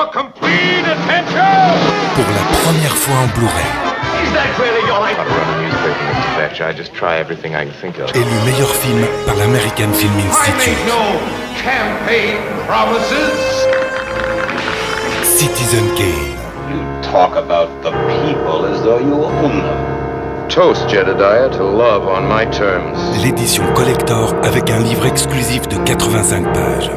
your complete attention! Pour la première fois en Blu-ray. Is that really your life? I run a newspaper, Mr. Thatcher. I just try everything I can think of. Élu meilleur film par l'American Film I Institute. make no campaign promises. Citizen Kane. You talk about the people as though you own them. Toast, Jedediah, to love on my terms. L'édition collector avec un livre exclusif de 85 pages.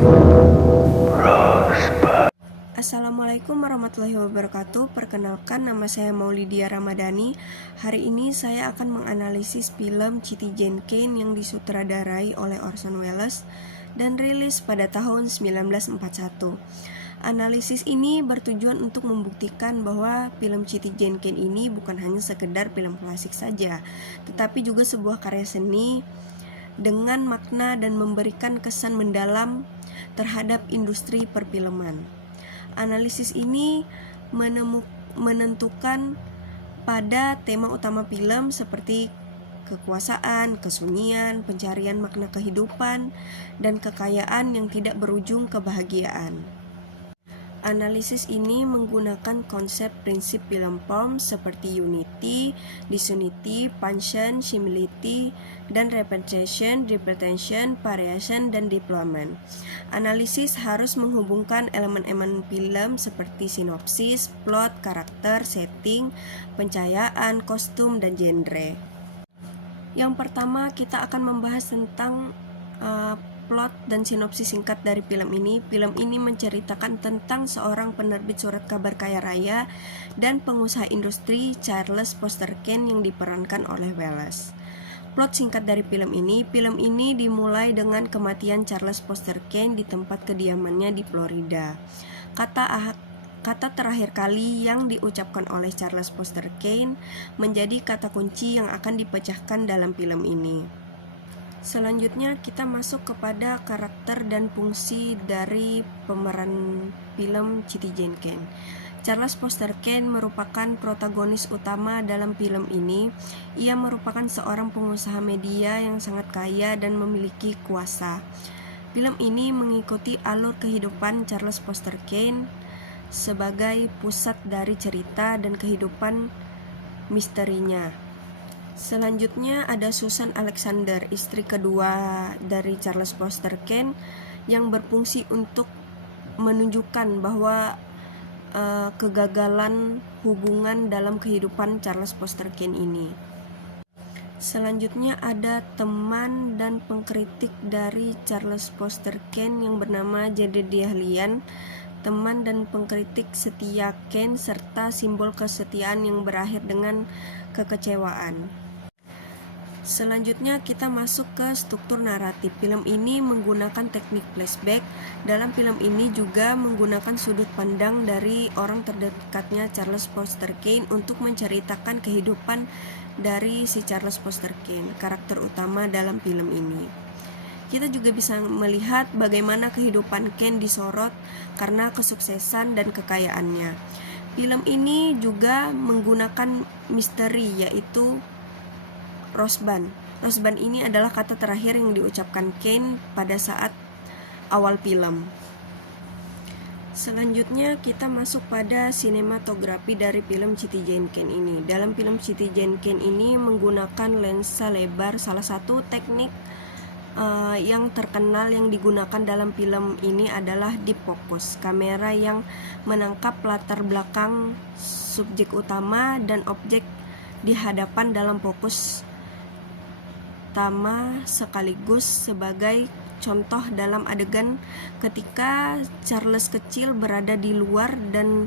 Assalamualaikum warahmatullahi wabarakatuh. Perkenalkan, nama saya Maulidia Ramadhani. Hari ini saya akan menganalisis film Citizen Kane yang disutradarai oleh Orson Welles dan rilis pada tahun 1941. Analisis ini bertujuan untuk membuktikan bahwa film Citizen Kane ini bukan hanya sekedar film klasik saja, tetapi juga sebuah karya seni dengan makna dan memberikan kesan mendalam terhadap industri perfilman. Analisis ini menentukan pada tema utama film seperti kekuasaan, kesunyian, pencarian makna kehidupan, dan kekayaan yang tidak berujung kebahagiaan. Analisis ini menggunakan konsep prinsip film form seperti unity, disunity, function, similitude, dan repetition, variation, dan deployment. Analisis harus menghubungkan elemen-elemen film seperti sinopsis, plot, karakter, setting, pencahayaan, kostum, dan genre. Yang pertama, kita akan membahas tentang plot dan sinopsis singkat dari film ini. Film ini menceritakan tentang seorang penerbit surat kabar kaya raya dan pengusaha industri Charles Foster Kane yang diperankan oleh Welles. Plot singkat dari film ini dimulai dengan kematian Charles Foster Kane di tempat kediamannya di Florida. Kata terakhir kali yang diucapkan oleh Charles Foster Kane menjadi kata kunci yang akan dipecahkan dalam film ini. Selanjutnya kita masuk kepada karakter dan fungsi dari pemeran film Citizen Kane. Charles Foster Kane merupakan protagonis utama dalam film ini. Ia merupakan seorang pengusaha media yang sangat kaya dan memiliki kuasa. Film ini mengikuti alur kehidupan Charles Foster Kane sebagai pusat dari cerita dan kehidupan misterinya. Selanjutnya ada Susan Alexander, istri kedua dari Charles Foster Kane, yang berfungsi untuk menunjukkan bahwa kegagalan hubungan dalam kehidupan Charles Foster Kane ini. Selanjutnya ada teman dan pengkritik dari Charles Foster Kane yang bernama Jedediah Lian, teman dan pengkritik setia Kane serta simbol kesetiaan yang berakhir dengan kekecewaan. Selanjutnya kita masuk ke struktur naratif. Film ini menggunakan teknik flashback. Dalam film ini juga menggunakan sudut pandang dari orang terdekatnya Charles Foster Kane untuk menceritakan kehidupan dari si Charles Foster Kane, karakter utama dalam film ini. Kita juga bisa melihat bagaimana kehidupan Kane disorot karena kesuksesan dan kekayaannya. Film ini juga menggunakan misteri, yaitu Rosebud. Rosebud ini adalah kata terakhir yang diucapkan Kane pada saat awal film. Selanjutnya kita masuk pada sinematografi dari film Citizen Kane ini. Dalam film Citizen Kane ini menggunakan lensa lebar, salah satu teknik yang terkenal yang digunakan dalam film ini adalah deep focus. Kamera yang menangkap latar belakang subjek utama dan objek di hadapan dalam fokus utama sekaligus sebagai contoh dalam adegan ketika Charles kecil berada di luar dan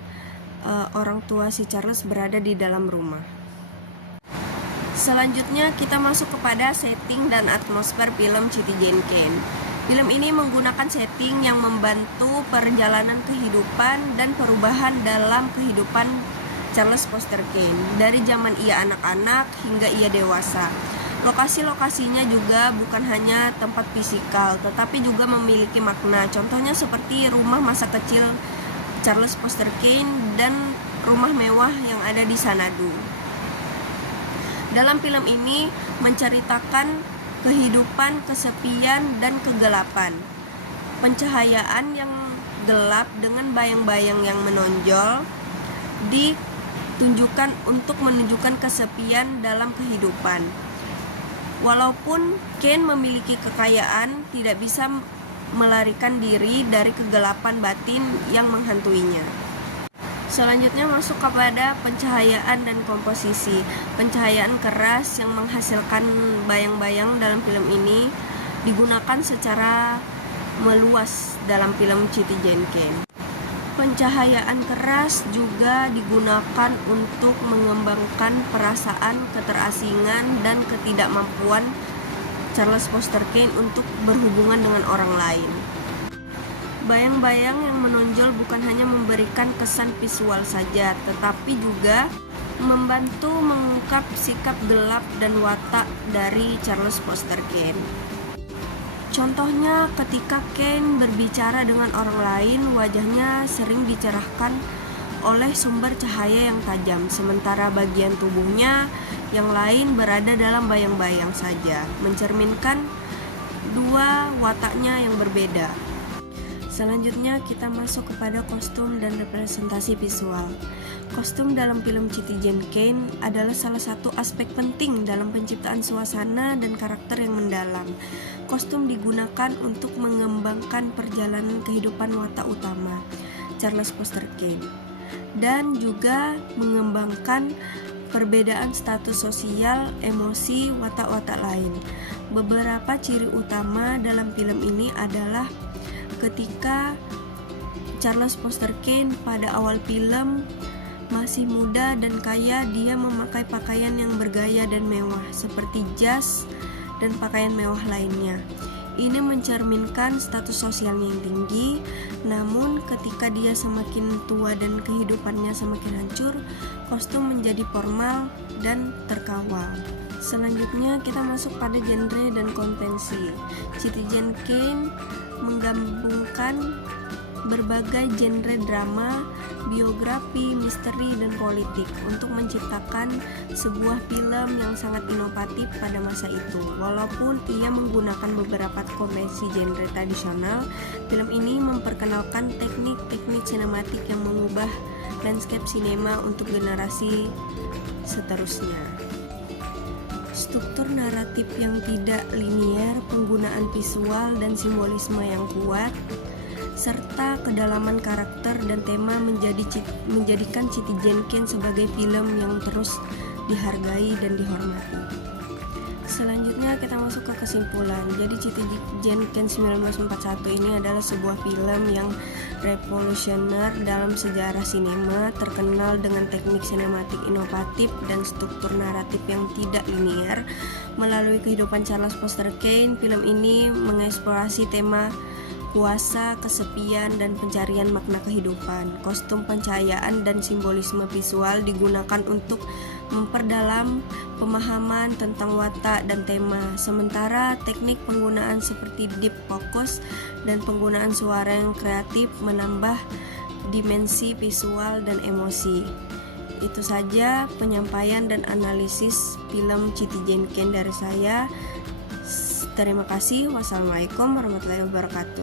orang tua si Charles berada di dalam rumah. Selanjutnya kita masuk kepada setting dan atmosfer film Citizen Kane. Film ini menggunakan setting yang membantu perjalanan kehidupan dan perubahan dalam kehidupan Charles Foster Kane dari zaman ia anak-anak hingga ia dewasa. Lokasi-lokasinya juga bukan hanya tempat fisikal, tetapi juga memiliki makna. Contohnya seperti rumah masa kecil Charles Foster Kane dan rumah mewah yang ada di Xanadu. Dalam film ini menceritakan kehidupan, kesepian, dan kegelapan. Pencahayaan yang gelap dengan bayang-bayang yang menonjol ditunjukkan untuk menunjukkan kesepian dalam kehidupan. Walaupun Kane memiliki kekayaan, tidak bisa melarikan diri dari kegelapan batin yang menghantuinya. Selanjutnya masuk kepada pencahayaan dan komposisi. Pencahayaan keras yang menghasilkan bayang-bayang dalam film ini digunakan secara meluas dalam film Citizen Kane. Pencahayaan keras juga digunakan untuk mengembangkan perasaan keterasingan dan ketidakmampuan Charles Foster Kane untuk berhubungan dengan orang lain. Bayang-bayang yang menonjol bukan hanya memberikan kesan visual saja, tetapi juga membantu mengungkap sikap gelap dan watak dari Charles Foster Kane. Contohnya ketika Kane berbicara dengan orang lain, wajahnya sering dicerahkan oleh sumber cahaya yang tajam, sementara bagian tubuhnya yang lain berada dalam bayang-bayang saja, mencerminkan dua wataknya yang berbeda. Selanjutnya kita masuk kepada kostum dan representasi visual. Kostum dalam film Citizen Kane adalah salah satu aspek penting dalam penciptaan suasana dan karakter yang mendalam. Kostum digunakan untuk mengembangkan perjalanan kehidupan watak utama, Charles Foster Kane, dan juga mengembangkan perbedaan status sosial, emosi watak-watak lain. Beberapa ciri utama dalam film ini adalah ketika Charles Foster Kane pada awal film masih muda dan kaya, dia memakai pakaian yang bergaya dan mewah seperti jas dan pakaian mewah lainnya. Ini mencerminkan status sosialnya yang tinggi. Namun ketika dia semakin tua dan kehidupannya semakin hancur, kostum menjadi formal dan terkawal. Selanjutnya kita masuk pada genre dan konvensi. Citizen Kane menggabungkan berbagai genre drama, biografi, misteri, dan politik untuk menciptakan sebuah film yang sangat inovatif pada masa itu. Walaupun ia menggunakan beberapa konvensi genre tradisional, film ini memperkenalkan teknik-teknik sinematik yang mengubah landscape sinema untuk generasi seterusnya. Struktur naratif yang tidak linier, penggunaan visual dan simbolisme yang kuat, serta kedalaman karakter dan tema menjadikan Citizen Kane sebagai film yang terus dihargai dan dihormati. Selanjutnya kita masuk ke kesimpulan. Jadi Citizen Kane 1941 ini adalah sebuah film yang revolusioner dalam sejarah sinema, terkenal dengan teknik sinematik inovatif dan struktur naratif yang tidak linier. Melalui kehidupan Charles Foster Kane, film ini mengeksplorasi tema kuasa, kesepian, dan pencarian makna kehidupan. Kostum, pencahayaan, dan simbolisme visual digunakan untuk memperdalam pemahaman tentang watak dan tema. Sementara teknik penggunaan seperti deep focus dan penggunaan suara yang kreatif menambah dimensi visual dan emosi. Itu saja penyampaian dan analisis film Citizen Kane dari saya. Terima kasih. Wassalamualaikum warahmatullahi wabarakatuh.